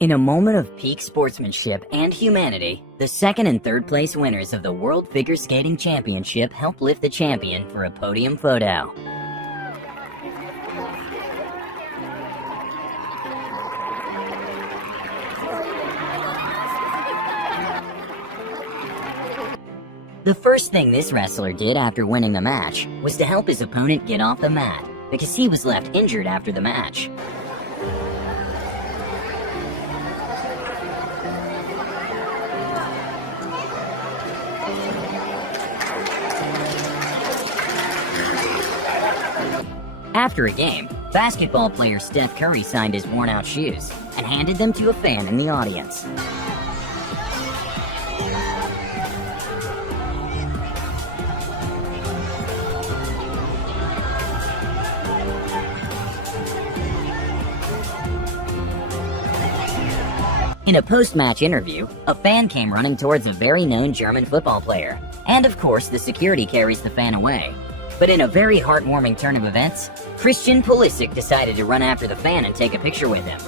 In a moment of peak sportsmanship and humanity, the second and third place winners of the World Figure Skating Championship help lift the champion for a podium photo. The first thing this wrestler did after winning the match was to help his opponent get off the mat, because he was left injured after the match. After a game, basketball player Steph Curry signed his worn-out shoes and handed them to a fan in the audience. In a post-match interview, a fan came running towards a very known German football player, and of course the security carries the fan away. But in a very heartwarming turn of events, Christian Pulisic decided to run after the fan and take a picture with him.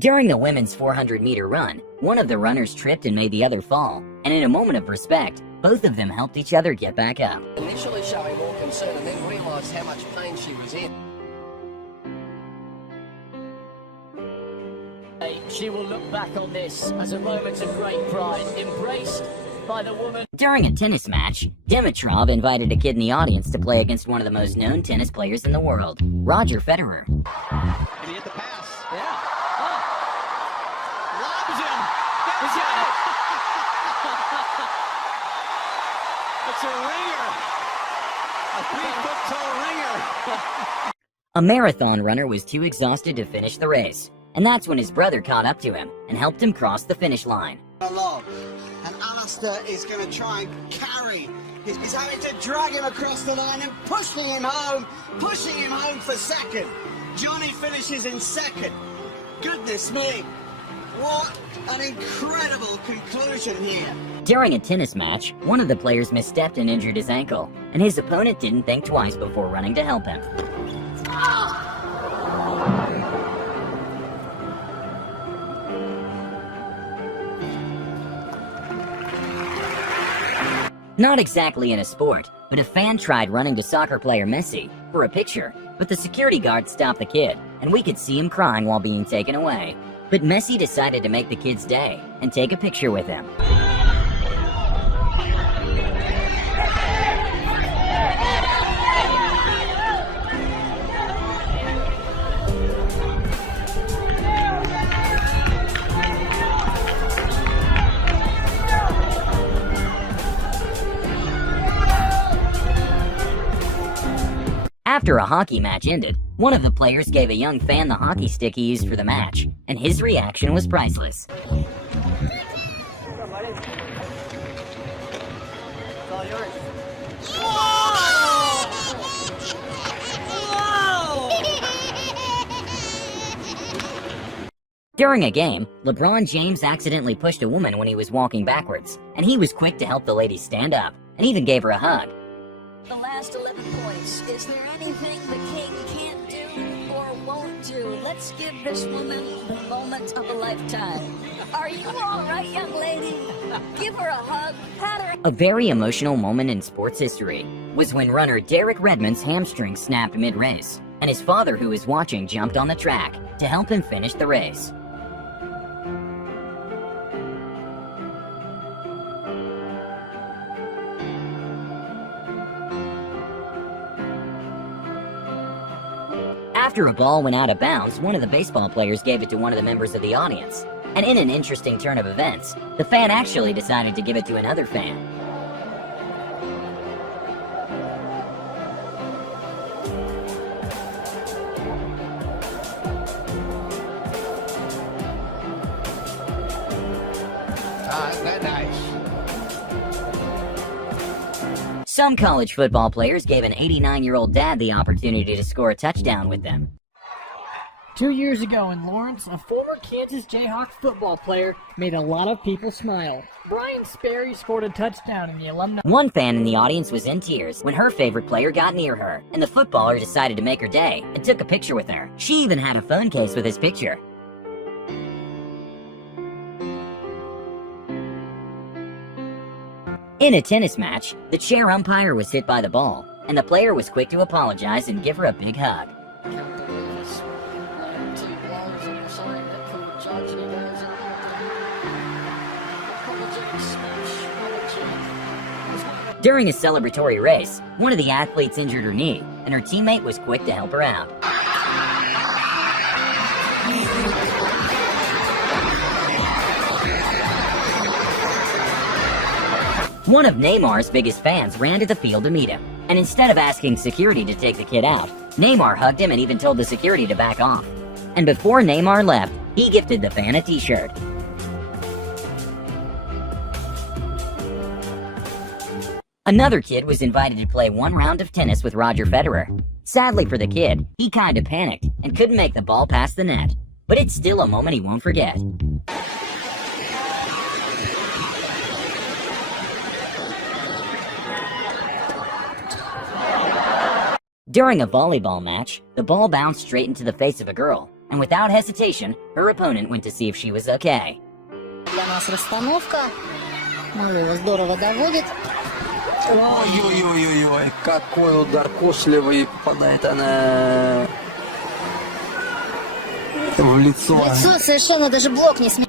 During the women's 400-meter run, one of the runners tripped and made the other fall, and in a moment of respect, both of them helped each other get back up. Initially showing more concern and then realised how much pain she was in. She will look back on this as a moment of great pride, embraced by the woman. During a tennis match, Dimitrov invited a kid in the audience to play against one of the most known tennis players in the world, Roger Federer. Did he hit the pass? Yeah. Lobs him. He's got it. It's a ringer. A 3-foot-tall ringer. A marathon runner was too exhausted to finish the race, and that's when his brother caught up to him and helped him cross the finish line. Along, and Alistair is going to try and carry. He's having to drag him across the line and pushing him home for second. Johnny finishes in second. Goodness me, what an incredible conclusion here. During a tennis match, one of the players misstepped and injured his ankle, and his opponent didn't think twice before running to help him. Not exactly in a sport, but a fan tried running to soccer player Messi for a picture, but the security guard stopped the kid, and we could see him crying while being taken away. But Messi decided to make the kid's day and take a picture with him. After a hockey match ended, one of the players gave a young fan the hockey stick he used for the match, and his reaction was priceless. During a game, LeBron James accidentally pushed a woman when he was walking backwards, and he was quick to help the lady stand up, and even gave her a hug. The last 11 points. Is there anything the king can't do or won't do? Let's give this woman the moment of a lifetime. Are you all right, young lady? Give her a hug, pat her. A very emotional moment in sports history was when runner Derek Redmond's hamstring snapped mid-race, and his father, who was watching, jumped on the track to help him finish the race. After a ball went out of bounds, one of the baseball players gave it to one of the members of the audience. And in an interesting turn of events, the fan actually decided to give it to another fan. That's nice. Some college football players gave an 89-year-old dad the opportunity to score a touchdown with them. 2 years ago in Lawrence, a former Kansas Jayhawks football player made a lot of people smile. Brian Sperry scored a touchdown in the alumni. One fan in the audience was in tears when her favorite player got near her, and the footballer decided to make her day and took a picture with her. She even had a phone case with his picture. In a tennis match, the chair umpire was hit by the ball, and the player was quick to apologize and give her a big hug. During a celebratory race, one of the athletes injured her knee, and her teammate was quick to help her out. One of Neymar's biggest fans ran to the field to meet him, and instead of asking security to take the kid out, Neymar hugged him and even told the security to back off. And before Neymar left, he gifted the fan a t-shirt. Another kid was invited to play one round of tennis with Roger Federer. Sadly for the kid, he kinda panicked and couldn't make the ball past the net. But it's still a moment he won't forget. During a volleyball match, the ball bounced straight into the face of a girl, and without hesitation, her opponent went to see if she was okay. Для нас расстановка. Малого здорово доводит. Ой-ой-ой-ой, какой удар кошливый попадает она в лицо. Лицо совершенно даже блок не сменил.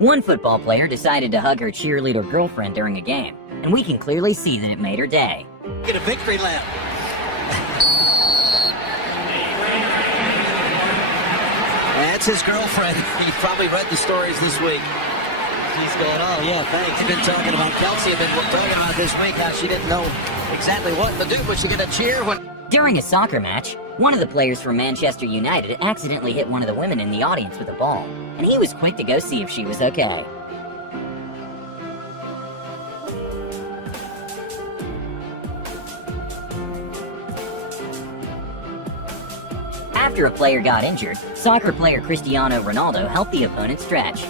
One football player decided to hug her cheerleader girlfriend during a game, and we can clearly see that it made her day. Get a victory lap. That's his girlfriend. He probably read the stories this week. He's going, oh yeah, thanks. Been talking about Kelsey, been talking about this week how she didn't know exactly what to do, but she gonna cheer when... During a soccer match, one of the players from Manchester United accidentally hit one of the women in the audience with a ball, and he was quick to go see if she was okay. After a player got injured, soccer player Cristiano Ronaldo helped the opponent stretch.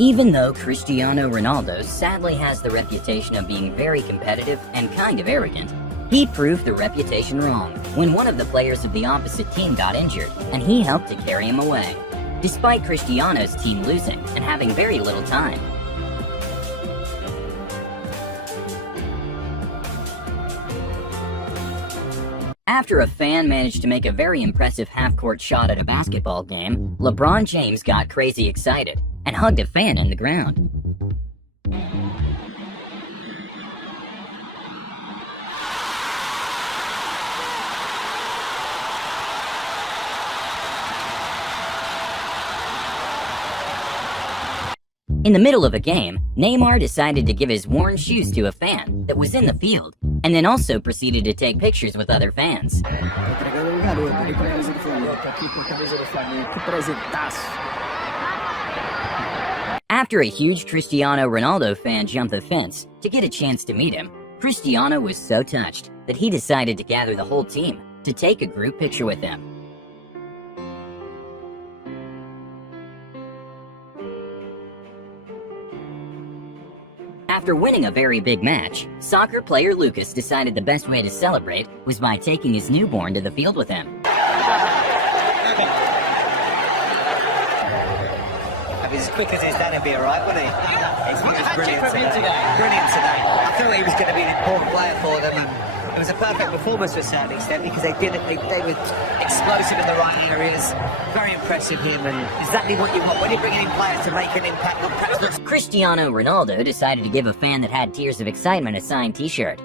Even though Cristiano Ronaldo sadly has the reputation of being very competitive and kind of arrogant, he proved the reputation wrong when one of the players of the opposite team got injured, and he helped to carry him away, despite Cristiano's team losing and having very little time. After a fan managed to make a very impressive half-court shot at a basketball game, LeBron James got crazy excited and hugged a fan in the ground. In the middle of a game, Neymar decided to give his worn shoes to a fan that was in the field, and then also proceeded to take pictures with other fans. After a huge Cristiano Ronaldo fan jumped the fence to get a chance to meet him, Cristiano was so touched that he decided to gather the whole team to take a group picture with him. After winning a very big match, soccer player Lucas decided the best way to celebrate was by taking his newborn to the field with him. If he's as quick as his dad, he'd be alright, wouldn't he? He was brilliant today. I thought he was going to be an important player for them, and it was a perfect performance to a certain extent because they were explosive in the right areas. Very impressive him, and exactly what you want when you're bringing in players to make an impact. Cristiano Ronaldo decided to give a fan that had tears of excitement a signed t-shirt.